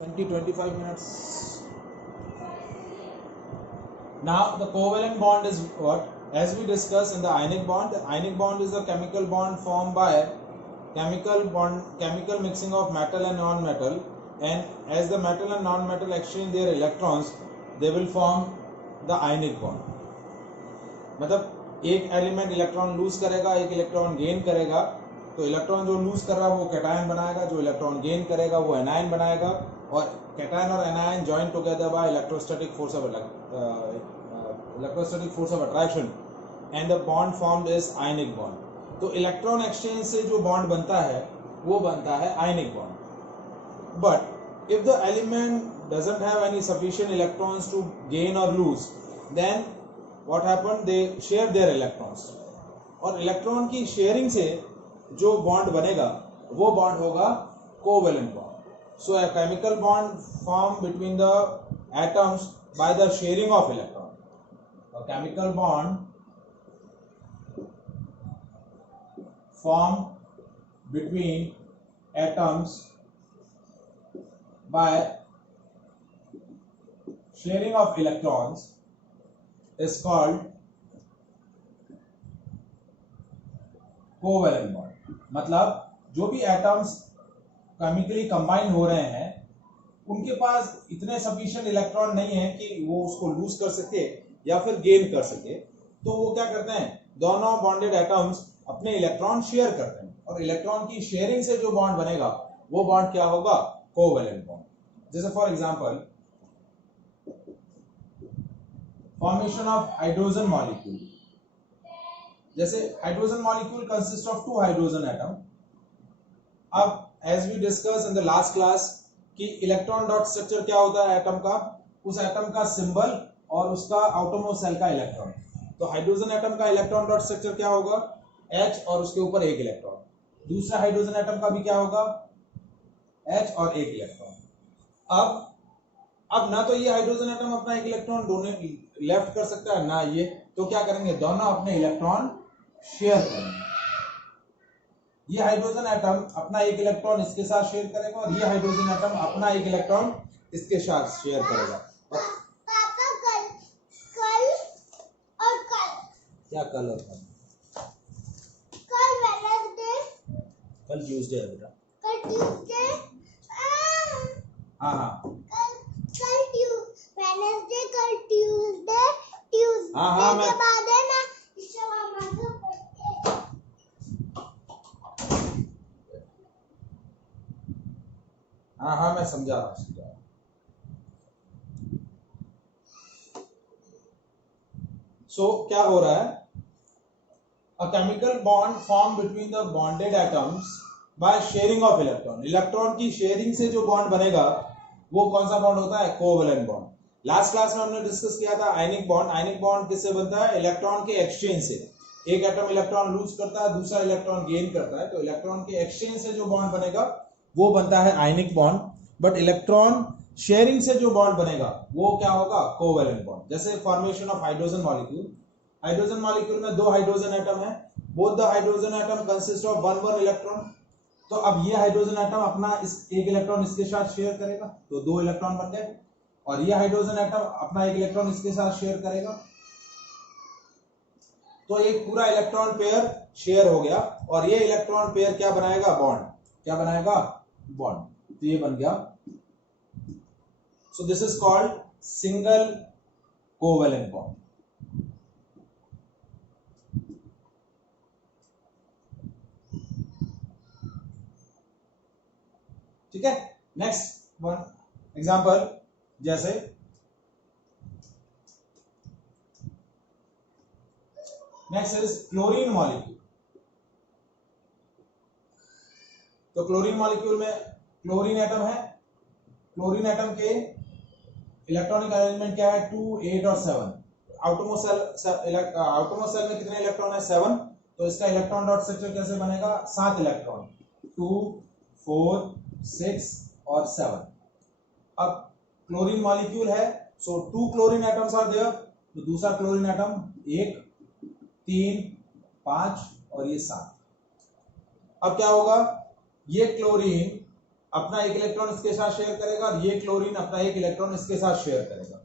20-25 minutes. Now the covalent bond is what? As we discussed in the ionic bond is a chemical bond formed by chemical mixing of metal and non-metal, and as the metal and non-metal exchange their electrons, they will form the ionic bond. मतलब एक element electron lose करेगा, एक electron gain करेगा, तो electron जो loose कर रहा है वो कैटायन बनाएगा, जो इलेक्ट्रॉन गेन करेगा वो एनायन बनाएगा, और कैटायन और anion join together by electrostatic force of attraction and the bond formed is ionic bond. तो इलेक्ट्रॉन एक्सचेंज से जो बॉन्ड बनता है वो बनता है ionic bond. But if the element doesn't have any sufficient electrons to gain और lose, then what happened, they share their electrons, और इलेक्ट्रॉन की शेयरिंग से जो बॉन्ड बनेगा वो बॉन्ड होगा covalent bond. So a chemical bond formed between the atoms by the sharing of electron. A chemical bond formed between atoms by sharing of electrons is called covalent bond. मतलब जो भी atoms chemically combine हो रहे हैं उनके पास इतने sufficient electron नहीं है कि वो उसको लूज कर सके या फिर गेन कर सके, तो वो क्या करते हैं, दोनों बॉन्डेड एटम्स अपने इलेक्ट्रॉन शेयर करते हैं, और इलेक्ट्रॉन की शेयरिंग से जो बॉन्ड बनेगा वो बॉन्ड क्या होगा, कोवेलेंट बॉन्ड. जैसे for example formation of hydrogen molecule. जैसे hydrogen molecule consist of 2 hydrogen atom. अब as we discuss in the last class कि इलेक्ट्रॉन डॉट स्ट्रक्चर क्या होता है एटम का, उस एटम का सिंबल और उसका आउटरमोस्ट सेल का इलेक्ट्रॉन. तो हाइड्रोजन एटम का इलेक्ट्रॉन डॉट स्ट्रक्चर क्या होगा, H और उसके ऊपर एक इलेक्ट्रॉन. दूसरा हाइड्रोजन एटम का भी क्या होगा, H और एक इलेक्ट्रॉन. अब ना तो ये हाइड्रोजन एटम अपना एक इलेक्ट्रॉन डोनेट लेफ्ट कर सकता है ना ये, तो क्या करेंगे, दोनों अपने इलेक्ट्रॉन शेयर करेंगे. ये हाइड्रोजन एटम अपना एक इलेक्ट्रॉन इसके साथ शेयर करेगा, और ये हाइड्रोजन एटम अपना एक इलेक्ट्रॉन इसके साथ शेयर करेगा. पापा कल और कल क्या कल और कल? कल वेडनेसडे, कल ट्यूसडे है बेटा. कल ट्यूसडे. हाँ हाँ वेडनेसडे, कल ट्यूसडे. हाँ के बाद है ना शवामा पढ़ते. हाँ मैं समझा रहा हूँ. सो क्या हो रहा है, a chemical bond form between the bonded atoms by sharing of electron. Electron की शेयरिंग से जो बॉन्ड बनेगा वो कौन सा बॉन्ड होता है, कोवेलेंट बॉन्ड. लास्ट क्लास में हमने डिस्कस किया था आयनिक बॉन्ड. आयनिक बॉन्ड किससे बनता है, इलेक्ट्रॉन के एक्सचेंज से. एक एटम इलेक्ट्रॉन लूज करता है, दूसरा इलेक्ट्रॉन गेन करता है, तो इलेक्ट्रॉन के एक्सचेंज से जो बॉन्ड बनेगा वो बनता है ionic bond. But electron sharing से जो बॉन्ड बनेगा वो क्या होगा, कोवेलेंट बॉन्ड. जैसे formation of hydrogen molecule. Hydrogen molecule में 2 हाइड्रोजन एटम है, both the hydrogen atom consist of 1 electron. तो अब ये हाइड्रोजन एटम अपना इस एक इलेक्ट्रॉन इसके साथ शेयर करेगा, तो 2 इलेक्ट्रॉन बन गए, और ये हाइड्रोजन एटम अपना एक इलेक्ट्रॉन इसके साथ शेयर करेगा, तो एक पूरा इलेक्ट्रॉन पेयर शेयर हो गया, और ये इलेक्ट्रॉन पेयर क्या बनाएगा, बॉन्ड. क्या बनाएगा, बॉन्ड. तो ये बन गया. So this is called single covalent bond. ठीक है. नेक्स्ट वन एग्जांपल, जैसे नेक्स्ट इज क्लोरीन मॉलिक्यूल. तो क्लोरीन मॉलिक्यूल में क्लोरीन एटम है. क्लोरीन एटम के इलेक्ट्रॉनिक अरेंजमेंट क्या है, 2, 8 और 7. आउटरमोस्ट सेल में कितने इलेक्ट्रॉन है, 7. तो इसका इलेक्ट्रॉन डॉट स्ट्रक्चर कैसे बनेगा, 7 इलेक्ट्रॉन, 2, 4, 6 और 7. अब क्लोरीन मॉलिक्यूल है, सो 2 क्लोरीन एटम्स आर देयर. तो दूसरा क्लोरीन एटम 1, 3, 5 और ये 7. अब क्या होगा, ये क्लोरीन अपना एक इलेक्ट्रॉन इसके साथ शेयर करेगा और ये क्लोरीन अपना एक इलेक्ट्रॉन इसके साथ शेयर करेगा।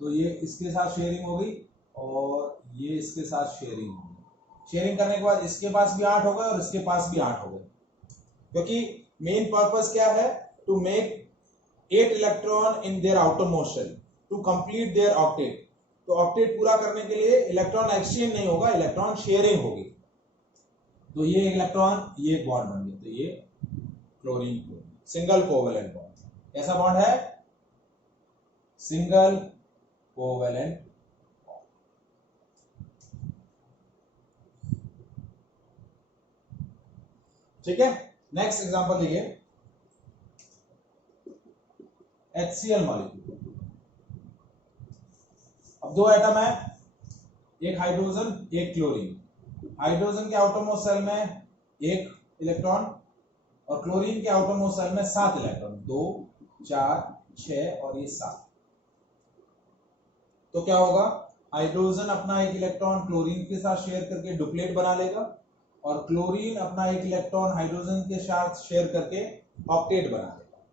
तो ये इसके साथ शेयरिंग होगी और ये इसके साथ शेयरिंग होगी। शेयरिंग करने के बाद इसके पास भी 8 हो गए और इसके पास भी 8 हो गए, क्योंकि मेन पर्पस क्या है, to make 8 electron in their outermost shell to complete their octet. तो ऑक्टेट पूरा करने के लिए इलेक्ट्रॉन एक्सचेंज नहीं होगा, इलेक्ट्रॉन शेयरिंग होगी। तो ये इलेक्ट्रॉन ये एक बॉन्ड बन गया, तो ये क्लोरीन सिंगल कोवेलेंट बॉन्ड। ऐसा बॉन्ड है सिंगल कोवेलेंट। ठीक है, नेक्स्ट एग्जांपल देखिए, HCl मॉलिक्यूल। अब दो एटम है, एक हाइड्रोजन एक क्लोरीन। हाइड्रोजन के आउटर मोस्ट शेल में एक इलेक्ट्रॉन और क्लोरीन के आउटर मोस्ट शेल में 7 इलेक्ट्रॉन, 2 4 6 और ये 7। तो क्या होगा, हाइड्रोजन अपना एक इलेक्ट्रॉन क्लोरीन के साथ शेयर करके डुप्लेट बना लेगा और क्लोरीन अपना एक इलेक्ट्रॉन हाइड्रोजन के साथ शेयर करके ऑक्टेट बना लेगा।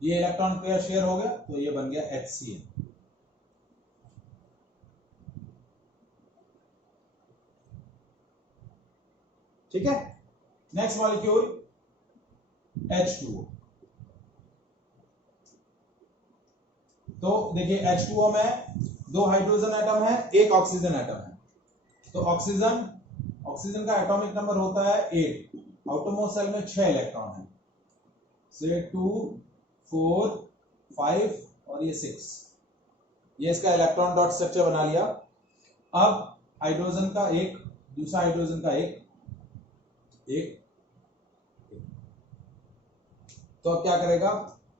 ये इलेक्ट्रॉन पेयर शेयर हो गया, तो ये बन गया HCl। ठीक है, नेक्स्ट मॉलिक्यूल H2O। तो देखिए H2O में 2 हाइड्रोजन एटम है, एक ऑक्सीजन एटम है। तो ऑक्सीजन का एटॉमिक नंबर होता है 8, आउटर मोस्ट शेल में 6 इलेक्ट्रॉन है, से 2 4 5 और ये 6। ये इसका इलेक्ट्रॉन डॉट स्ट्रक्चर बना लिया। अब हाइड्रोजन का एक, दूसरा हाइड्रोजन का एक, तो अब क्या करेगा,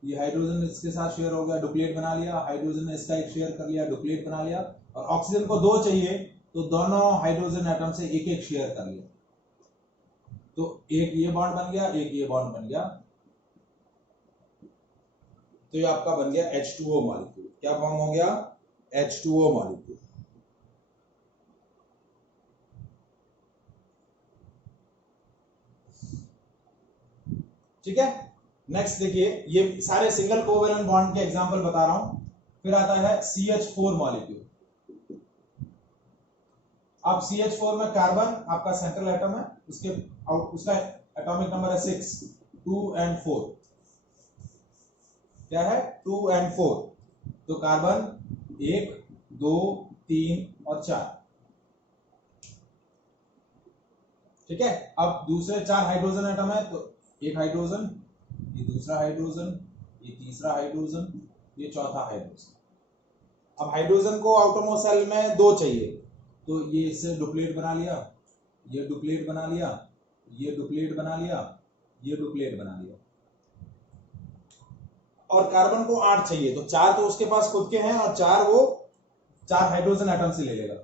ये हाइड्रोजन इसके साथ शेयर हो गया, डुप्लेट बना लिया। हाइड्रोजन ने इसका एक शेयर कर लिया, डुप्लेट बना लिया। और ऑक्सीजन को 2 चाहिए, तो दोनों हाइड्रोजन एटम से एक एक शेयर कर लिया। तो एक ये बॉन्ड बन गया, एक ये बॉन्ड बन गया। तो ये आपका बन गया H2O मॉलिक्यूल। क्या फॉर्म हो गया, H2O मॉलिक्यूल। ठीक है, नेक्स्ट देखिए, ये सारे सिंगल कोवेलेंट बॉन्ड के एग्जांपल बता रहा हूं। फिर आता है CH4 मॉलिक्यूल। अब CH4 में कार्बन आपका सेंट्रल एटम है, उसका एटॉमिक नंबर है 6, 2 और 4। क्या है, 2 और 4। तो कार्बन 1 2 3 और 4। ठीक है, अब दूसरे 4 हाइड्रोजन एटम है, तो एक हाइड्रोजन, ये दूसरा हाइड्रोजन, ये तीसरा हाइड्रोजन, ये चौथा हाइड्रोजन। अब हाइड्रोजन को आउटर मोस्ट शेल में 2 चाहिए, तो ये इससे डुप्लेट बना लिया, ये डुप्लेट बना लिया, ये डुप्लेट बना लिया, ये डुप्लेट बना लिया। और कार्बन को 8 चाहिए, तो 4 तो उसके पास खुद के हैं और 4 वो 4 हाइड्रोजन एटम से ले लेगा।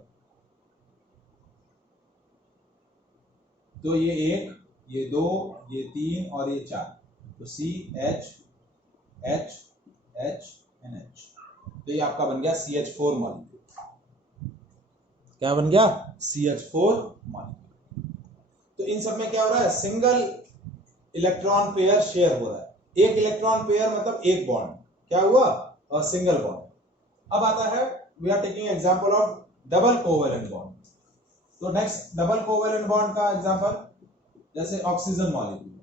तो ये 1, ये 2, ये 3 और ये 4। तो CH H H NH। तो ये आपका बन गया CH4 मॉलिक्यूल। क्या बन गया, CH4 मॉलिक्यूल। तो इन सब में क्या हो रहा है, सिंगल इलेक्ट्रॉन पेयर शेयर हो रहा है। एक इलेक्ट्रॉन पेयर मतलब एक बॉन्ड, क्या हुआ, और सिंगल बॉन्ड। अब आता है, we are taking example of double covalent bond. तो नेक्स्ट डबल कोवेलेंट बॉन्ड का एग्जांपल, जैसे ऑक्सीजन मॉलिक्यूल।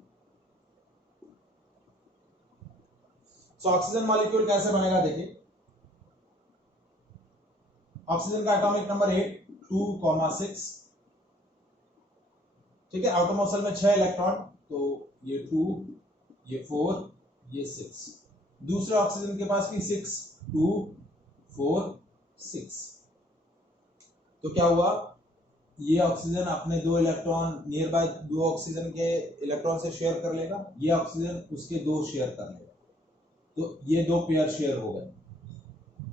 तो ऑक्सीजन मॉलिक्यूल कैसे बनेगा, देखिए ऑक्सीजन का एटॉमिक नंबर 8, 2, 6। ठीक है, आउटर मोस्ट शेल में 6 इलेक्ट्रॉन, तो ये 2, ये 4, ये 6। दूसरे ऑक्सीजन के पास भी 6, 2, 4, 6। तो क्या हुआ, ये ऑक्सीजन अपने 2 इलेक्ट्रॉन नियर बाय 2 ऑक्सीजन के इलेक्ट्रॉन से शेयर कर लेगा, ये ऑक्सीजन उसके 2 शेयर कर लेगा। तो ये 2 पेयर शेयर हो गए,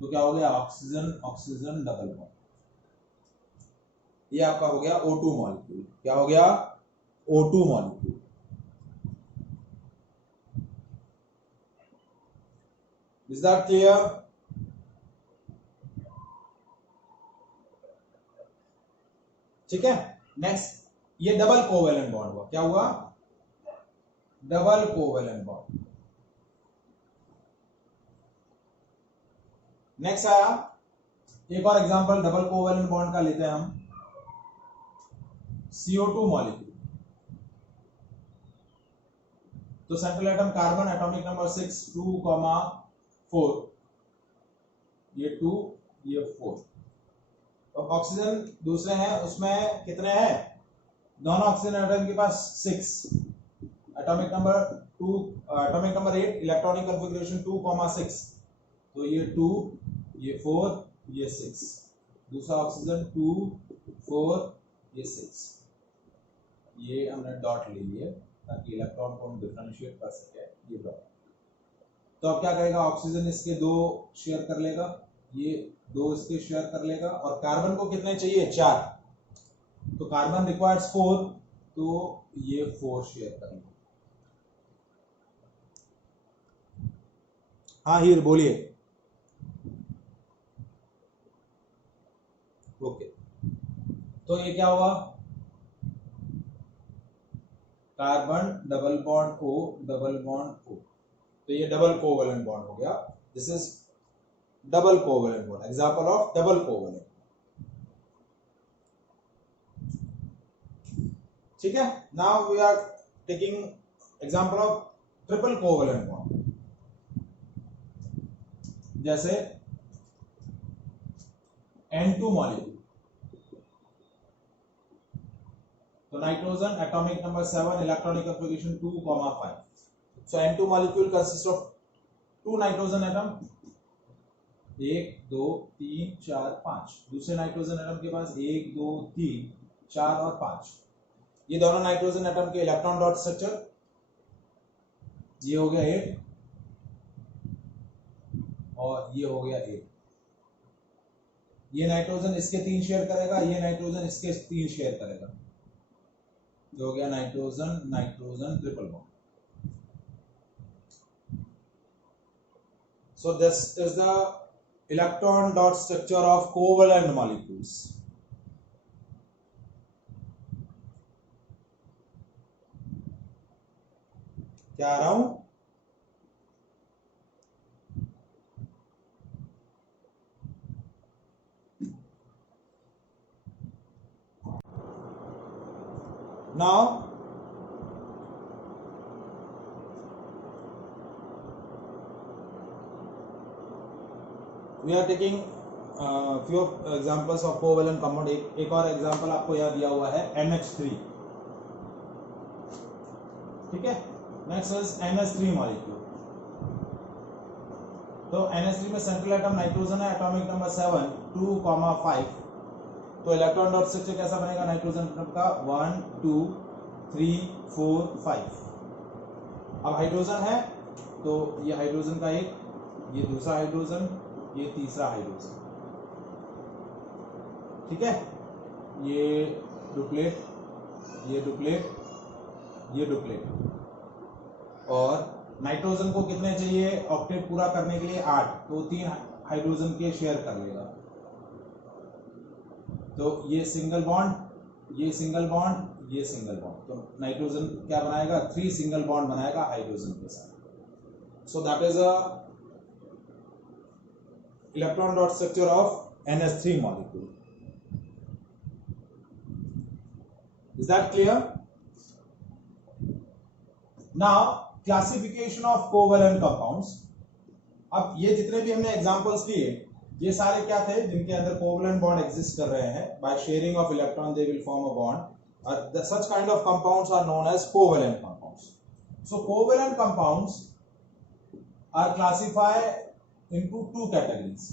तो क्या हो गया, ऑक्सीजन ऑक्सीजन डबल बॉन्ड। ये आपका हो गया O2 मॉलिक्यूल। क्या हो गया, O2 molecule. Is that clear? ठीक है, नेक्स्ट ये डबल कोवेलेंट बॉन्ड हुआ। क्या हुआ, डबल कोवेलेंट बॉन्ड। नेक्स्ट आया एक और एग्जांपल डबल कोवेलेंट बॉन्ड का लेते हैं हम, CO2 मॉलिक्यूल। तो central atom carbon, atomic number 6 2,4, ये 2 ये 4। और ऑक्सीजन दूसरे हैं, उसमें कितने हैं, दोनों ऑक्सीजन एटम के पास 6, atomic number 2, atomic number 8, electronic configuration 2,6। तो ये 2 ये 4 ये 6, दूसरा ऑक्सीजन 2 4 ये 6। ये हमने डॉट ले लिए ताकि इलेक्ट्रॉन को हम डिफरेंशिएट कर सके, ये डॉट। तो अब क्या करेगा, ऑक्सीजन इसके 2 शेयर कर लेगा, ये 2 इसके शेयर कर लेगा, और कार्बन को कितने चाहिए, 4। तो कार्बन रिक्वायर्स 4, तो ये 4 शेयर कर लेगा। हाँ हीर बोलिए। ओके, तो ये क्या हुआ, carbon double bond O double bond O, तो ये डबल कोवेलेंट बॉन्ड हो गया। This is double covalent bond, example of double covalent. ठीक है, now we are taking example of triple covalent bond. जैसे N2 मॉलिक्यूल, तो nitrogen, atomic number 7, electronic configuration 2,5। So N2 molecule consist of 2 nitrogen atom, 1 2 3 4 5। दूसरे nitrogen atom के पास 1 2 3 4 और 5। ये दोनों nitrogen atom के इलेक्ट्रॉन डॉट स्ट्रक्चर, ये हो गया 8 और ये हो गया 8। ये नाइट्रोजन इसके 3 शेयर करेगा, ये नाइट्रोजन इसके 3 शेयर करेगा, जो हो गया nitrogen nitrogen triple bond. So this is the electron dot structure of covalent molecules. क्या आ रहा हूं, now we are taking few examples of covalent compound। एक और एग्जांपल आपको यहाँ दिया हुआ है NH3। ठीक है, नेक्स्ट इज NH3 मॉलिक्यूल। तो NH3 में सेंट्रल एटम नाइट्रोजन है, एटॉमिक नंबर 7 2,5। तो इलेक्ट्रॉन डॉट स्ट्रक्चर कैसा बनेगा नाइट्रोजन का, 1 2 3 4 5। अब हाइड्रोजन है, तो ये हाइड्रोजन का एक, ये दूसरा हाइड्रोजन, ये तीसरा हाइड्रोजन। ठीक है, ये डुप्लेट, ये डुप्लेट, ये डुप्लेट। और नाइट्रोजन को कितने चाहिए ऑक्टेट पूरा करने के लिए, 8। तो 3 हाइड्रोजन के शेयर कर लेगा। तो ये सिंगल बॉन्ड, ये सिंगल बॉन्ड, ये सिंगल बॉन्ड। तो नाइट्रोजन क्या बनाएगा, 3 सिंगल बॉन्ड बनाएगा हाइड्रोजन के साथ। So that is a electron dot structure of NH3 molecule. Is that clear? Now classification of covalent compounds. अब ये जितने भी हमने एग्जांपल्स लिए, ये सारे क्या थे, जिनके अंदर कोवेलेंट बॉन्ड एग्जिस्ट कर रहे हैं। By sharing of electron they will form a bond. Such kind of compounds are known as covalent compounds. So covalent compounds are classified into 2 categories.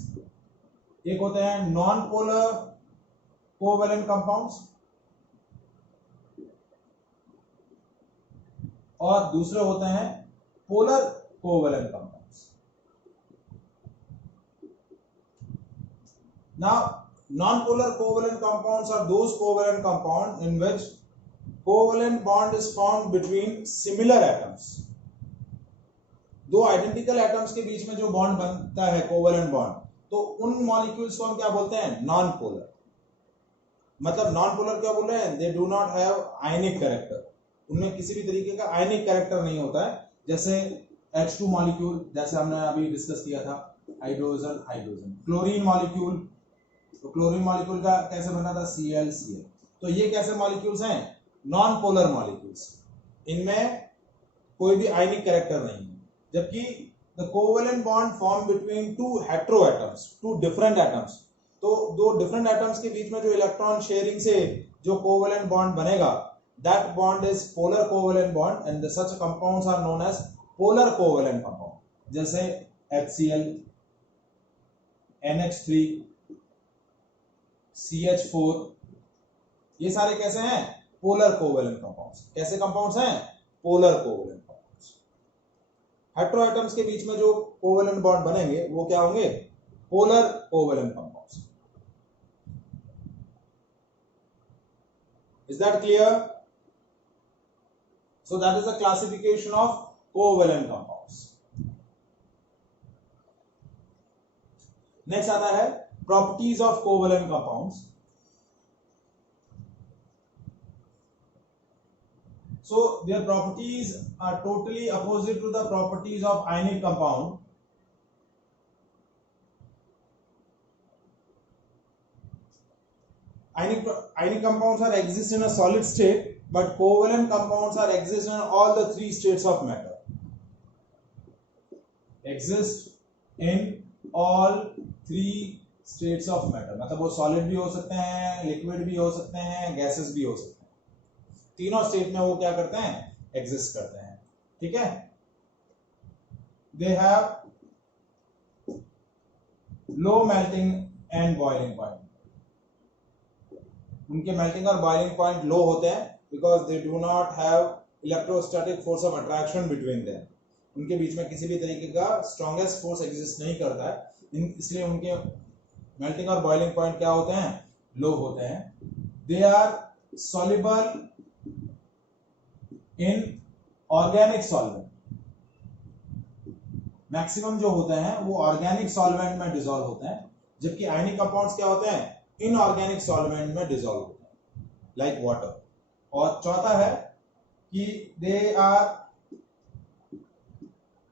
एक होते हैं नॉन पोलर कोवेलेंट कंपाउंड्स, और दूसरे होते हैं polar covalent compounds. Now non-polar covalent compounds are those covalent compounds in which covalent bond is formed between similar atoms. दो identical atoms के बीच में जो बॉन्ड बनता है कोवेलेंट बॉन्ड, तो उन मॉलिक्यूल्स को हम क्या बोलते हैं, नॉन पोलर। मतलब नॉन पोलर क्या बोल रहे हैं, they do not have ionic character. उनमें किसी भी तरीके का आयनिक कैरेक्टर नहीं होता है, जैसे H2 मॉलिक्यूल, जैसे हमने अभी डिस्कस किया था, हाइड्रोजन हाइड्रोजन। क्लोरीन मॉलिक्यूल, तो क्लोरीन मॉलिक्यूल का कैसे बना था, ClCl। तो ये कैसे मॉलिक्यूल्स हैं, नॉन पोलर मॉलिक्यूल्स, इनमें कोई भी आयनिक कैरेक्टर नहीं है। जबकि the covalent bond form between two hetero atoms, two different atoms, तो दो डिफरेंट एटम्स के बीच में जो इलेक्ट्रॉन शेयरिंग से जो कोवेलेंट बॉन्ड बनेगा, that bond is polar covalent bond and such compounds are known as polar covalent compound, जैसे HCl, NH3, CH4, ये सारे कैसे हैं, पोलर कोवेलेंट कंपाउंड्स। कैसे कंपाउंड्स हैं, polar covalent compounds. Hetero atoms के बीच में जो कोवेलेंट बॉन्ड बनेंगे वो क्या होंगे, polar covalent compounds. Is that clear? So that is the classification of covalent compounds. Next आता है properties of covalent compounds. So their properties are totally opposite to the properties of ionic compound. Ionic compounds are exist in a solid state, but covalent compounds are exist in all the three states of matter. Exist in all three states of matter. मतलब वो solid भी हो सकते हैं, liquid भी हो सकते हैं, gases भी हो सकते हैं। तीनों स्टेट में वो क्या करते हैं, एग्जिस्ट करते हैं। ठीक है, they have low melting and boiling point. उनके मेल्टिंग और बॉइलिंग पॉइंट लो होते हैं because they do not have electrostatic force of attraction between them. उनके बीच में किसी भी तरीके का स्ट्रॉन्गेस्ट फोर्स एग्जिस्ट नहीं करता है, इसलिए उनके मेल्टिंग और बॉइलिंग पॉइंट क्या होते हैं, लो होते हैं। They are soluble in organic solvent. Maximum जो होते हैं वो ऑर्गेनिक सॉल्वेंट में डिसॉल्व होते हैं, जबकि आयनिक कंपाउंड्स क्या होते हैं, इनऑर्गेनिक सॉल्वेंट में डिसॉल्व होते हैं, लाइक वाटर। और चौथा है कि they are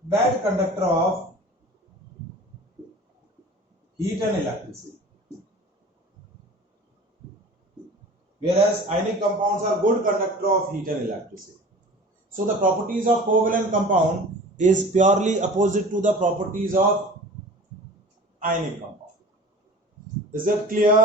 bad conductor of heat and electricity, whereas ionic compounds are good conductor of heat and electricity. So the properties of covalent compound is purely opposite to the properties of ionic compound. Is that clear?